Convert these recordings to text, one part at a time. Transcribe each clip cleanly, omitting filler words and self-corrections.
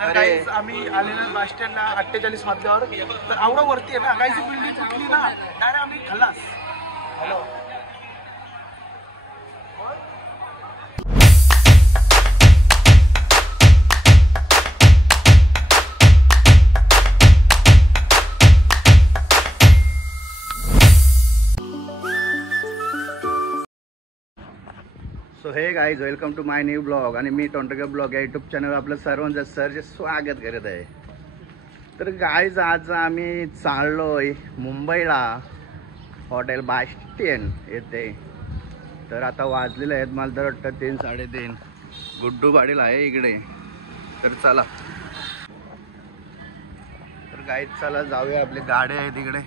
तर गाईज आम्ही आलेलो बस स्टँडला 48 मधल्यावर. तर आवडा वरती आहे ना गाईज बिल्डिंग तुटली ना डायरेक्ट आम्ही खलास. Hello so hey guys welcome to my new blog. आणि मी टोंटके ब्लॉग या यूट्यूब चॅनल आपलं सर्वांचं सरचे स्वागत करत आहे. तर गाईज आज आम्ही चाललोय मुंबईला हॉटेल बास्टियन येथे. तर आता वाजलेले आहेत मला तर वाटतं 3 3:30. गुड्डू पाटील आहे इकडे. तर चला तर गाईज चला जाऊया. आपली गाडी आहे तिकडे.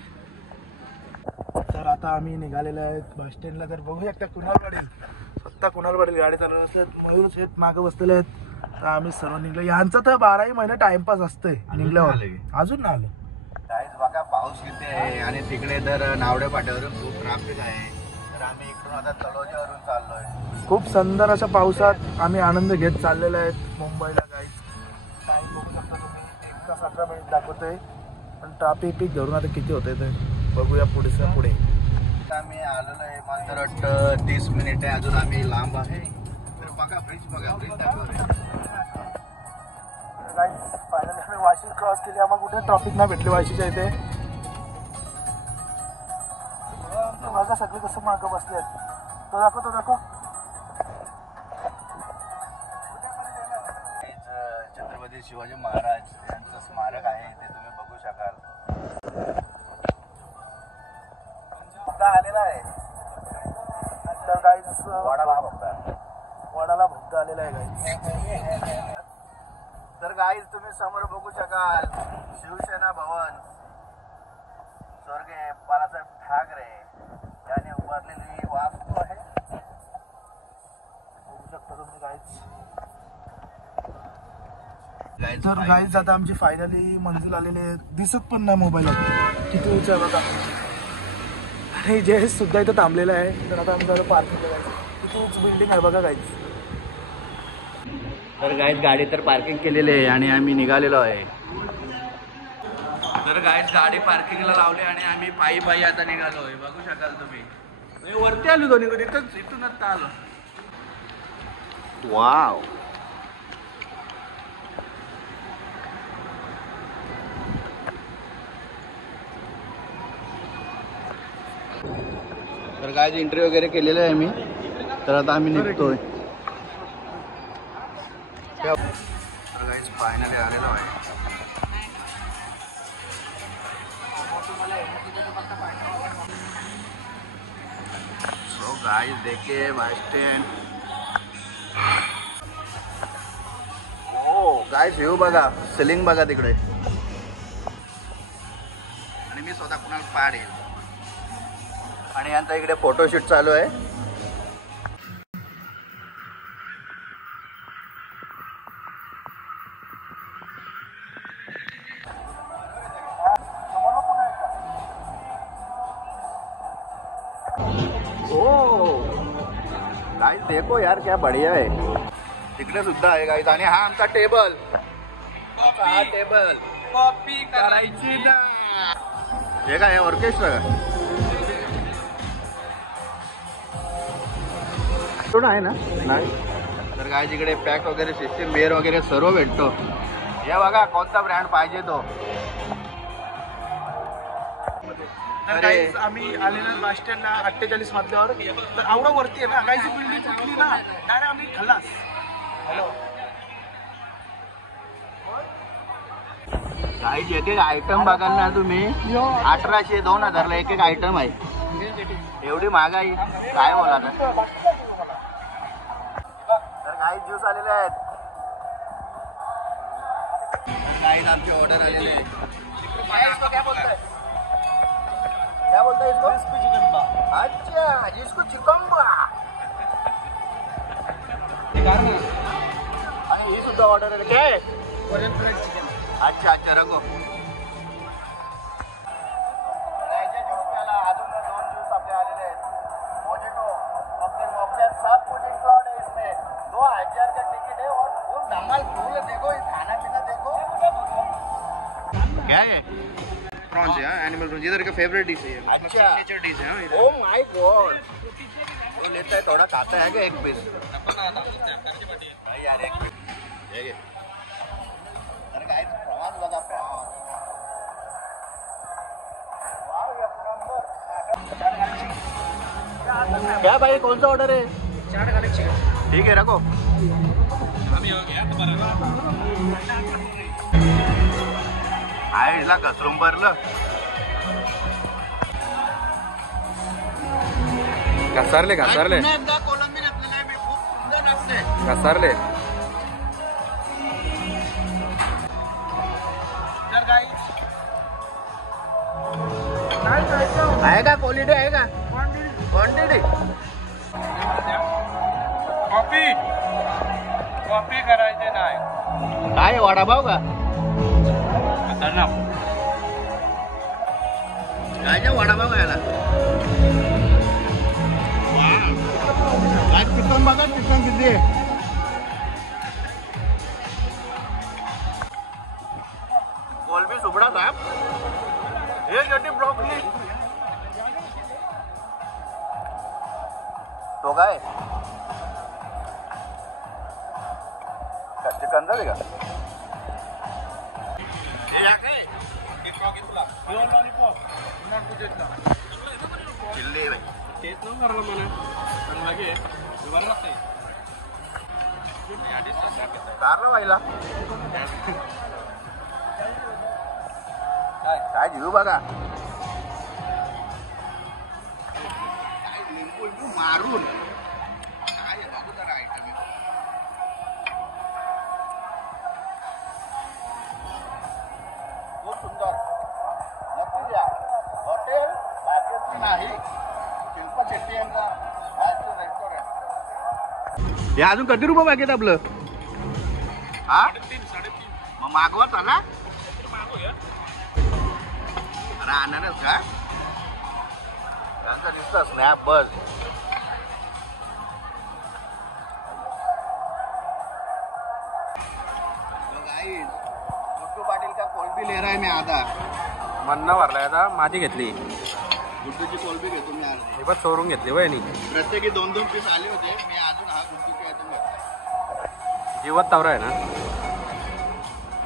तर आता आम्ही निघालेलो आहेत बस स्टँडला. तर बघू शकता कुणाल पाटील स्वतः कुणाल पाटील गाडी चालवत असतात. मयूर शेठ मागं बसलेले आहेत. तर आम्ही सर्व निघलो. यांचा तर 12ही महिने टाइमपास असतंय निघल्यावर. अजून ना आलं गाईज बघा पाऊस किती आहे आणि तिकडे तर नावडे पाट्यावरून खूप ट्रॅफिक आहे. तर आम्ही इकडून आता तळोजावरून चाललोय. खूप सुंदर अशा पावसात आम्ही आनंद घेत चाललेलो आहेत मुंबईला. गाईज टाइम बघू शकता तुम्ही 1 तास 18 मिनिट दाखवतोय. पण ट्रॅफिक धरून आता किती होतंय ते बघूया पुढे. आम्ही आलेलो आहे मला तर वाटतं 30 मिनिट आहे. अजून आम्ही लांब आहे. तर बघा ब्रिज दाखवतोय. फायनली आम्ही वाशी क्रॉस केली. आम्हाला कुठे ट्रॉफिक नाही भेटली वाशीच्या इथे. बघा सगळे कसं मागं बसले आहेत. तो दाखव छत्रपती शिवाजी महाराज यांचं स्मारक आहे ते तुम्ही बघू शकाल. आलेला आहे. तर गाईज वडाला भक्त आलेला आहे गाईज. तर गाईज तुम्ही समोर बघू शकाल शिवसेना भवन स्वर्गीय बाळासाहेब ठाकरे यांनी उभारलेली वास्तू आहे. बघू शकता तुम्ही गाईज. तर गाईज आता आमची फायनली मंजिल आलेली आहे. दिसत पण नाही मोबाईलात किती उंच आहे बघा. आणि जे सुद्धा इथं थांबलेलं आहे. तर आता आमच्याकडे पार्किंग करायचं. किती उंच बिल्डिंग आहे बघा गाईज. तर गाईज गाडी तर पार्किंग केलेली आहे आणि आम्ही निघालेलो आहे. तर गाईज गाडी पार्किंगला लावली आणि आम्ही पायी आता निघालोय. बघू शकाल तुम्ही. वरती आलो दोन्हीकडे. इथूनच आलो. वाव. तर गाईज एंट्री वगैरे केलेलं आहे मी. तर आता आम्ही निघतोय. गाईज फायनली आलेलो आहे. सो गाईज देखिए बस स्टँड. हो गाईज व्ह्यू बघा. सिलिंग बघा तिकडे. आणि मी स्वतः कुणाला पाडेल. आणि यांचा इकडे फोटोशूट चालू आहे. गाइस देखो यार क्या बढ़िया है. तिकडे सुद्धा आहे गाइस. आणि हा आमचा टेबल. हा टेबल कॉपी करायची ना. हे काय ऑर्केस्ट्रा आहे ना. नाही तर गाइस इकडे पॅक वगैरे सिस्टीम बिअर वगैरे सर्व भेटतो. हे बघा कोणता ब्रँड पाहिजे तो. तर गाईज आम्ही आलेलो बस स्टँडला 48 मधल्यावर. तर आवडा वरती आहे ना गाईज बिल्डिंग तुटली ना डायरेक्ट आम्ही खलास. हॅलो गाईज एक आयटम बघाल ना तुम्ही. 1800 2000 ला एक आयटम आहे. एवढी महागाई काय बोला. तर गाईज ज्यूस आलेले आहेत. गाईज आमची ऑर्डर आलेली आहे. क्या बोलता है इसको? अच्छा जिसको चिकम्बा. आणि ही सुद्धा ऑर्डर आहे. काय कोरियन फ्राईड चिकन. अच्छा रंगो. ज्यूस प्याला. अजून 2 ज्यूस आपले आलेले आहेत. मोजिटो मॉकटेल सब कुछ इंक्लूड है इसमें. 2000 का टिकट है और फुल धमाल फूल. देखो खाना पीना देखो. है प्रॉन्स है एनिमल प्रॉन्स, इधर का फेवरेट डिश है, अच्छा। सिग्नेचर डिश है इधर। ओ माय गॉड, वो लेता है थोड़ा खाता है क्या एक पीस? यार एक पीस तर काय प्रवास बघा प्रवास. क्या भाई कौन सा ऑर्डर है? Chaat garlic chicken. ठीक है रखो. आईला घसरून भरलं. घसारले घसारले पुन्हा एकदा कोलंबी घातलेली आहे मी, खूप सुंदर लागते. घसारले. तर काय आहे का क्वालिटी आहे का क्वांटिटी? कॉफी कॉफी करायचे नाही. काय वडापाव का? काय वडापाव खायला? काय चिकन बघा, चिकन किती आहे. कोलबी सुबडा साहेब, हे गटी ब्रॉकली तो काय चिकन झाले का? हे या काय चिल्ली कारला व्हायला काय घेऊ बघा. काय लिंबू लिंबू मारून काय आहे बघू जरा आयटम. खूप सुंदर. नक्की या. हॉटेल भाग्यश्री नाही, शिल्पा शेट्टी यांचा रेस्टॉरंट. हे अजून किती रुपये बाकी आहेत आपलं? हा 3.5. मग मागवा चला. अरे अननस का यांचा दिसतं स्नॅप बस. गुड्डू पाटील का कोलबी ले रहा है मी आता. मन्ना भरलाय आता, माझी घेतली. गुड्डूची कोलबी घेतो मी अर्धी. हे पण चोरून घेतली वय नी. प्रत्येकी 2-2 पीस आले होते. मी अजून हा गुड्डूची आयटम घेतला. जीवत तावरा आहे ना.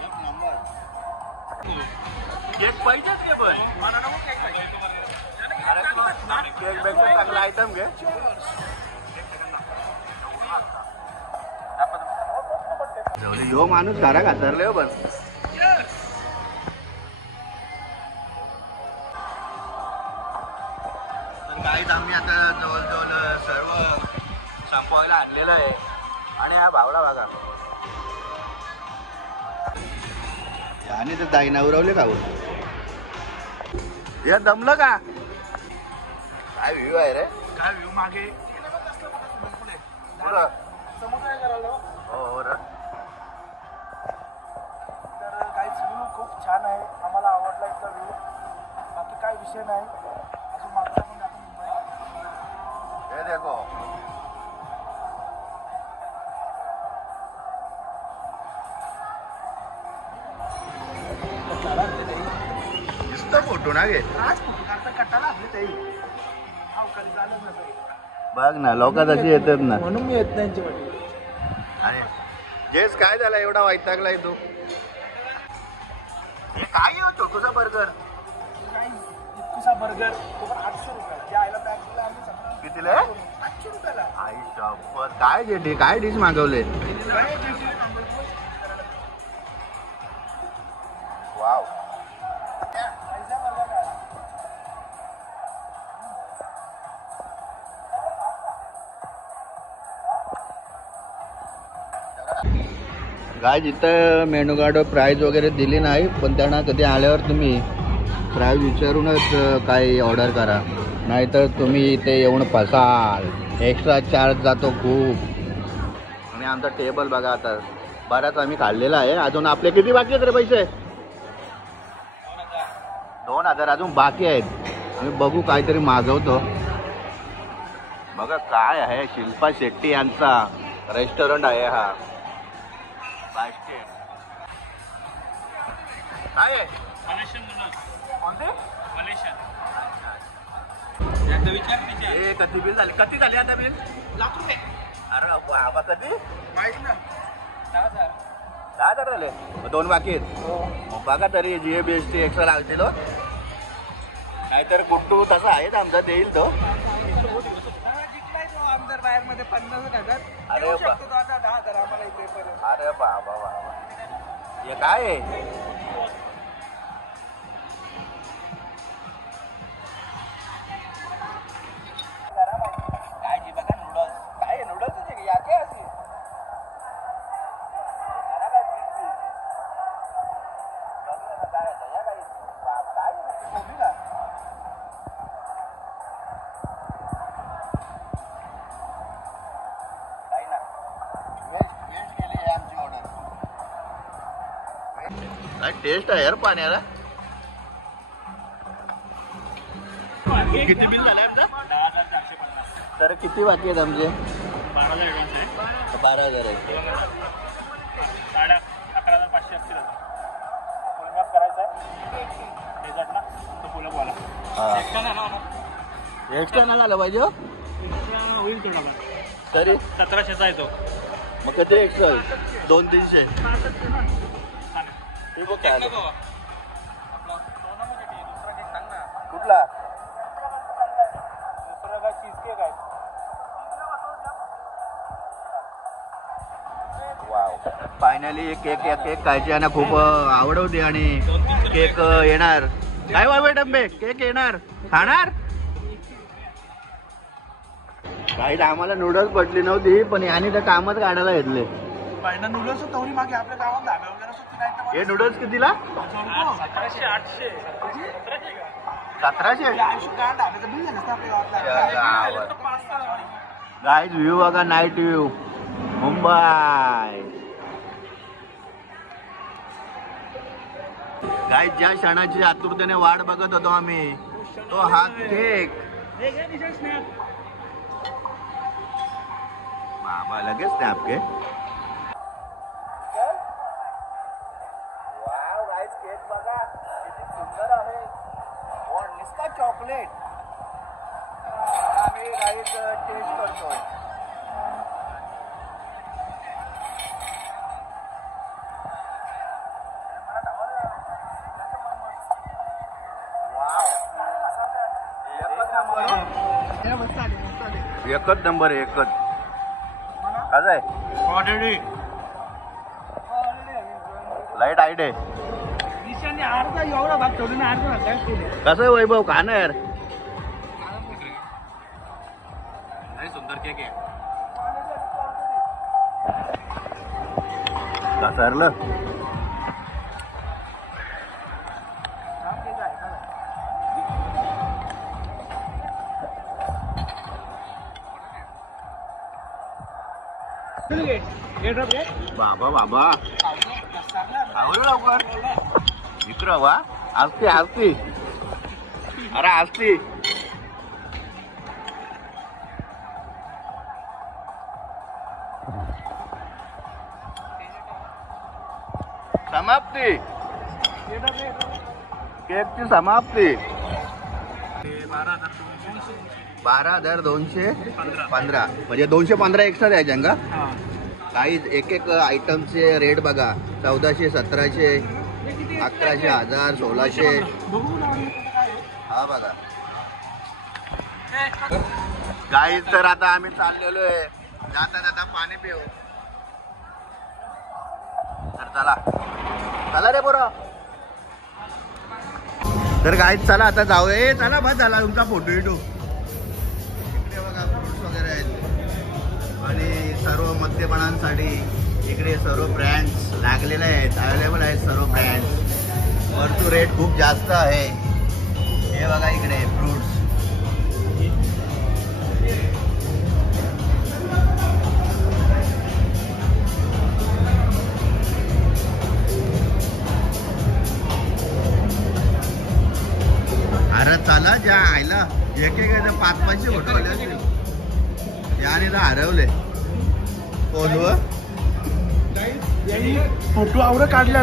एक नंबर. केक पाहिजेच घे पण. मला नको केक पाहिजे. अरे केक बेकचा चांगला आयटम घे. जो माणूस घरा घातरले हो बस. तर काहीच आम्ही आता जवळजवळ सर्व संपवायला आणलेलं आहे. आणि हा भावला बघा आणि तर दाईना उरवले का? या दमलं का? काय व्ह्यू आहे रे. काय व्ह्यू मागे पुढं. समुद्र आहे करायला. हो हो रे. तर काही व्ह्यू खूप छान आहे, आम्हाला आवडला इथला व्ह्यू. बाकी काय विषय नाही. अजून मागचा पण आपण मुंबई हे देखो दिसतो फोटो ना घे. आज फोटो काढता कट्टाला आपली ताई अवकाळी चालत नसेल बघ ना लोक तशी येतात ना. म्हणून मी येत नाही वाटली. आणि जेस काय झाला एवढा वैतागलाय तू? हे काय हो छोटूसा बर्गर? काय इतकुसा बर्गर तो पण 800 रुपये. जे आयला पॅक केला आम्ही सगळं कितीला? 800 रुपयाला. आई शपथ. काय डिश मागवले? वाव. पैसा बर्गर आहे. काय जिथं मेनू कार्ड प्राईज वगैरे दिली नाही, पण त्यांना कधी आल्यावर तुम्ही प्राईज विचारूनच काही ऑर्डर करा, नाहीतर तुम्ही इथे येऊन फसाल. एक्स्ट्रा चार्ज जातो खूप. आणि आमचा टेबल बघा आता बराच आम्ही काढलेला आहे. अजून आपले किती बाकी आहेत रे पैसे? 2000 अजून बाकी आहेत. आम्ही बघू काहीतरी मागवतो. बघा काय आहे, शिल्पा शेट्टी यांचा रेस्टॉरंट आहे हा. काय आहे ए कधी बिल झाले कधी झाले आता बिल ₹1,00,000 अरे बाबा कधी माहित ना 10,000 झाले 2 बाकी आहेत मग बघा तरी GST एक्स्ट्रा लागतील हो. नाहीतर गुड्डू तसा आहेच आमचा देईल तो आमदार बाहेर मध्ये 50,000 अरे देऊ शकतो तो आता 10,000 आम्हाला इथे पर्यंत. अरे बाबा बाबा हे काय आहे काय जी बघा नूडल्स काय नूडल्स आहे या काय अशी जरा काय पीठ बघ ना काय आहे या काय बाप काय आहे कोबी का काही ना वेस्ट केली आहे आमची ऑर्डर काय टेस्ट आहे यार पाण्याला किती बिल झालं आमचा 10,450. तर किती बाकी आहेत आमचे 12,000 ॲडव्हान्स आहे. 12,000 आहे 11,500 असतील आता. फुल मॅप करायचा आहे डेझर्टला तो पुलपवाला. एक्स्ट्रा नाही ना एक्स्ट्रा नाही झालं पाहिजे हो? एक्स्ट्रा होईल थोडा तरी 1700चा आहे तो. मग किती एक्स्ट्रा 200-300 हे बघ काय आलं. कुठला फायनली केक खायची आणि खूप आवड होती आणि केक येणार काय बाबा डब्बे केक येणार खाणार काही आम्हाला नूडल्स पटली नव्हती पण याने तर कामच काढायला घेतले पहिला नूडल्स तवरी मागे आपल्या गावात धाब्या वगैरे असतात नाही तर हे नूडल्स कितीला 1700-800. 1700 धाब्याचं बिल झालं असतं आपल्या गावातला. गाईज व्ह्यू बघा नाईट व्ह्यू मुंबई गाईज ज्या क्षणाची आतुरतेने वाट बघत होतो आम्ही तो हा केक बाबा लगेच स्नॅप घे केक बघा किती सुंदर आहे नुसता चॉकलेट आम्ही गाईज टेस्ट करतो एकच नंबर एकच कसं आहे लाईट आयडे एवढा भाग सोडून अर्धा कसं आहे वैभव का ना यार सुंदर केक आहे. घसरलं बाबा बाबा आवडलं लवकर इकडं वा असती असती अरे असती समाप्ती केकची समाप्ती 12,215 म्हणजे 215 एक्स्ट्रा द्यायच्या का काही एक एक आयटमचे रेट बघा 1400 1700 1100 1000 1600 हा बघा काही तर आता आम्ही चाललेलो आहे जाता जाता पाणी पिऊ तर चला चला रे पोरं तर काय चला आता जाऊया चला बस झाला तुमचा फोटो इटू इकडे बघा फ्रुट्स वगैरे आहेत आणि सर्व मद्यपानांसाठी इकडे सर्व ब्रँड्स लागलेले आहेत अवेलेबल आहेत सर्व ब्रँड्स वरतू रेट खूप जास्त आहे हे बघा इकडे फ्रुट्स अरे चला ज्या आयला एक एक 500-500 फोटो आले असतील याने तर हरवले कोण फोटो आवडं काढल्या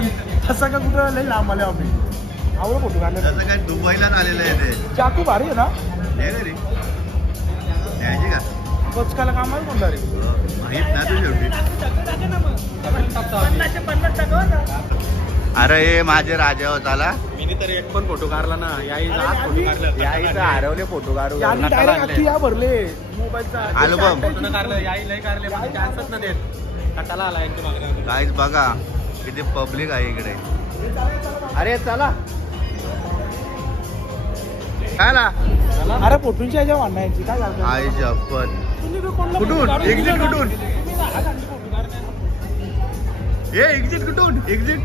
तसा का कुठं लय लांब आले आम्ही आवडं फोटो काढले जसं काय दुबईला आलेलं आहे ते. चाकू भारी आहे ना हे घरी न्यायची का बचकाला कामाला म्हणणार रे माहित ना तू शेवटी. अरे हे माझे राजा होताला मी तर एक पण फोटो काढला ना याईचा हरवले फोटो काढू यानी डायरेक्ट अख्खी या भरले मोबाईलचा अल्बम काढलं याई लय काढले पण चान्सच नाही देत कटाला आला यांच्या मागण्या गाईज बघा किती पब्लिक आहे इकडे. अरे चला काय ला अरे फोटोची याच्या वाढण्याची काय झालं आई शपथ कुठून एक्झिट कुठून ये एग्जिट कुठून एग्जिट.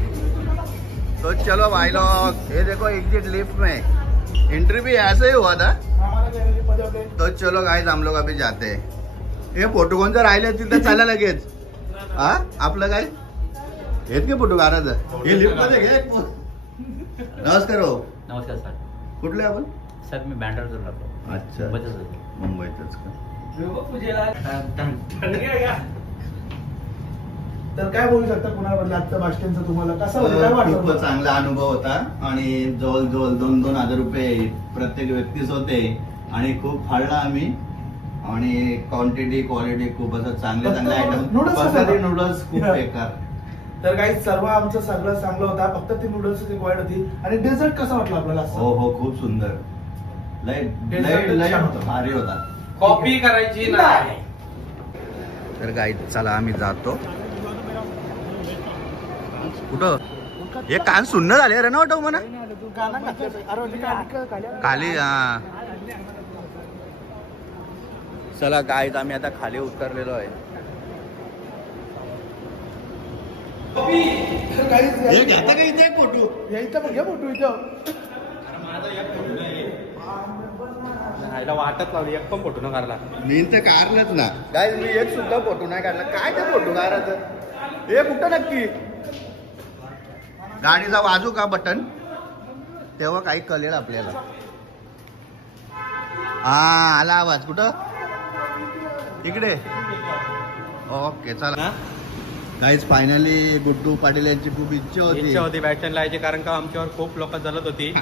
तो चलो भाई लोग ये देखो एग्जिट लिफ्ट में एंट्री भी ऐसे ही हुआ था. तो चलो गाइस हम लोग अभी जाते हैं. हे फोटो कोणतं राहिले तिथं चला लगेच. हा आपलं काय येत की फोटो काढायचं हे लिफ्ट मध्ये घे. नमस्कार हो. नमस्कार सर. कुठले आपण सर मी बँड्राजून राहतो. अच्छा मुंबईतच का. तर काय बोलू शकता कुणाबद्दल आजच्या बस स्टँडचं तुम्हाला कसं होतं काय खूप वाटलं चांगला अनुभव होता आणि जवळजवळ 2,000 रुपये प्रत्येक व्यक्तीच होते आणि खूप फाळला आम्ही आणि क्वांटिटी क्वालिटी खूप असं चांगले चांगले आयटम. नूडल्स खूप बेकार. तर काही सर्व आमचं सगळं चांगलं होता फक्त ती नूडल्स एक वाईट होती. आणि डेझर्ट कसं वाटलं आपल्याला हो हो खूप सुंदर लय Dessert लय छान होतं. भारी होता. कॉपी करायची नाही. तर गाईज चला आम्ही जातो. कुठं हे कान सुन्न झाले अरे ना वाटव म्हणा खाली. हा चला गाईज आम्ही आता खाली उतरलेलो आहे. हे घेता का इथे फोटो यायचं बघ फोटो इथं वाटत लावली एक पण फोटो न काढला. मी तर काढलंच ना गाईज मी एक सुद्धा फोटो नाही काढला. काय ते फोटो काढायचं हे कुठं नक्की गाडीचा वाजू का बटन तेव्हा काही कळेल आपल्याला. हा आला आवाज कुठं इकडे. ओके चला गाईज फायनली गुड्डू पाटील यांची खूप इच्छा होती बॅटनला यायची कारण का आमच्यावर खूप लोक जलत होती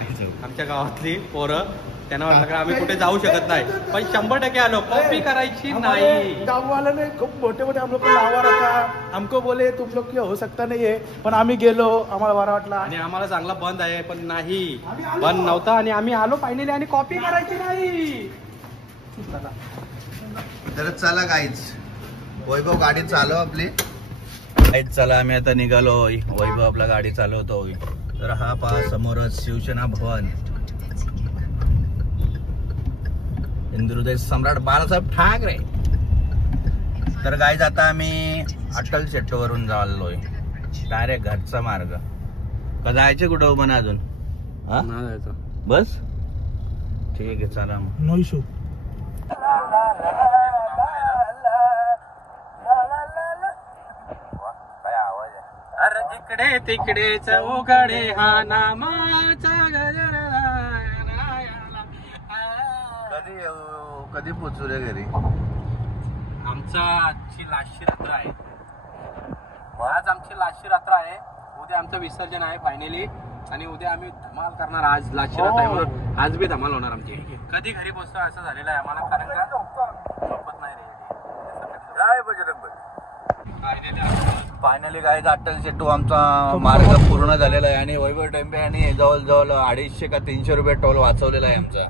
आमच्या गावातली पोरं. त्यांना वाटलं का आम्ही कुठे जाऊ शकत नाही पण 100% आलो. कॉपी करायची नाही. गाँव वाले ने खूप मोठे मोठे हम लोग को लावा रखा. हमको बोले तुम लोग की हो सकता नाही आहे पण आम्ही गेलो आम्हाला बरं वाटला आणि आम्हाला चांगला बंद आहे पण नाही बंद नव्हता आणि आम्ही आलो फायनली आणि कॉपी करायची नाही. तर चला गाईज वैभव गाडी चालव आपली. गाईज चला आम्ही आता निघालो. वैभव आपला गाडी चालवतो. तर हा पहा समोरच शिवसेना भवन हिंदुहृदय सम्राट बाळासाहेब ठाकरे. तर गाईज आता आम्ही अटल शेट्टवरून चाललोय डायरेक्ट घरचा मार्ग. का जायचे कुठं पण अजून हा बस ठीक आहे चला मग. No issue. काय आवाज आहे. अरे जिकडे तिकडे चौकडे हा नामाचा गजर. कधी पोचू रे घरी. आमचा आजची लास्टची रात्र आहे. आज आमची लास्टची रात्र आहे. उद्या आमचं विसर्जन आहे फायनली आणि उद्या आम्ही धमाल करणार. आज लास्टची रात्र आहे म्हणून आज बी धमाल होणार आमची. कधी घरी पोहोचतो असं झालेलं आहे आम्हाला कारण का झोपत नाही रे. फायनली काय अटल शेट्टू आमचा मार्ग पूर्ण झालेला आहे आणि वैभव टेंबे यांनी जवळजवळ 250 का 300 रुपये टोल वाचवलेला आहे आमचा.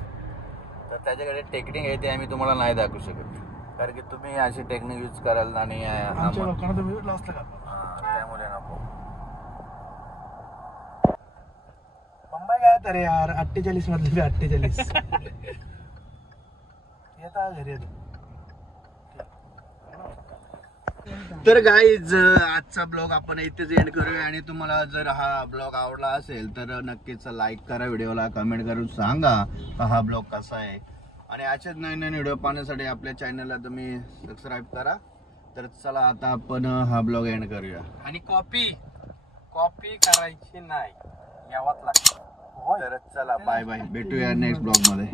तर त्याच्याकडे टेक्निक आहे ते आम्ही तुम्हाला नाही दाखवू शकत कारण की तुम्ही अशी टेक्निक यूज कराल आणि त्यामुळे नको. मुंबई काय तर यार 48 मधले 48 येता घरी येतो. तर गाईज आजचा ब्लॉग आपण इथेच एंड करूया आणि तुम्हाला जर हा ब्लॉग आवडला असेल तर नक्कीच लाईक करा व्हिडिओला. कमेंट करून सांगा हा ब्लॉग कसा आहे आणि असेच नवीन नवीन व्हिडिओ पाहण्यासाठी आपल्या चॅनलला तुम्ही सबस्क्राईब करा. तर चला आता आपण हा ब्लॉग एंड करूया आणि कॉपी करायची नाही यावाच लागतं. तर चला बाय बाय भेटूया नेक्स्ट ब्लॉग मध्ये.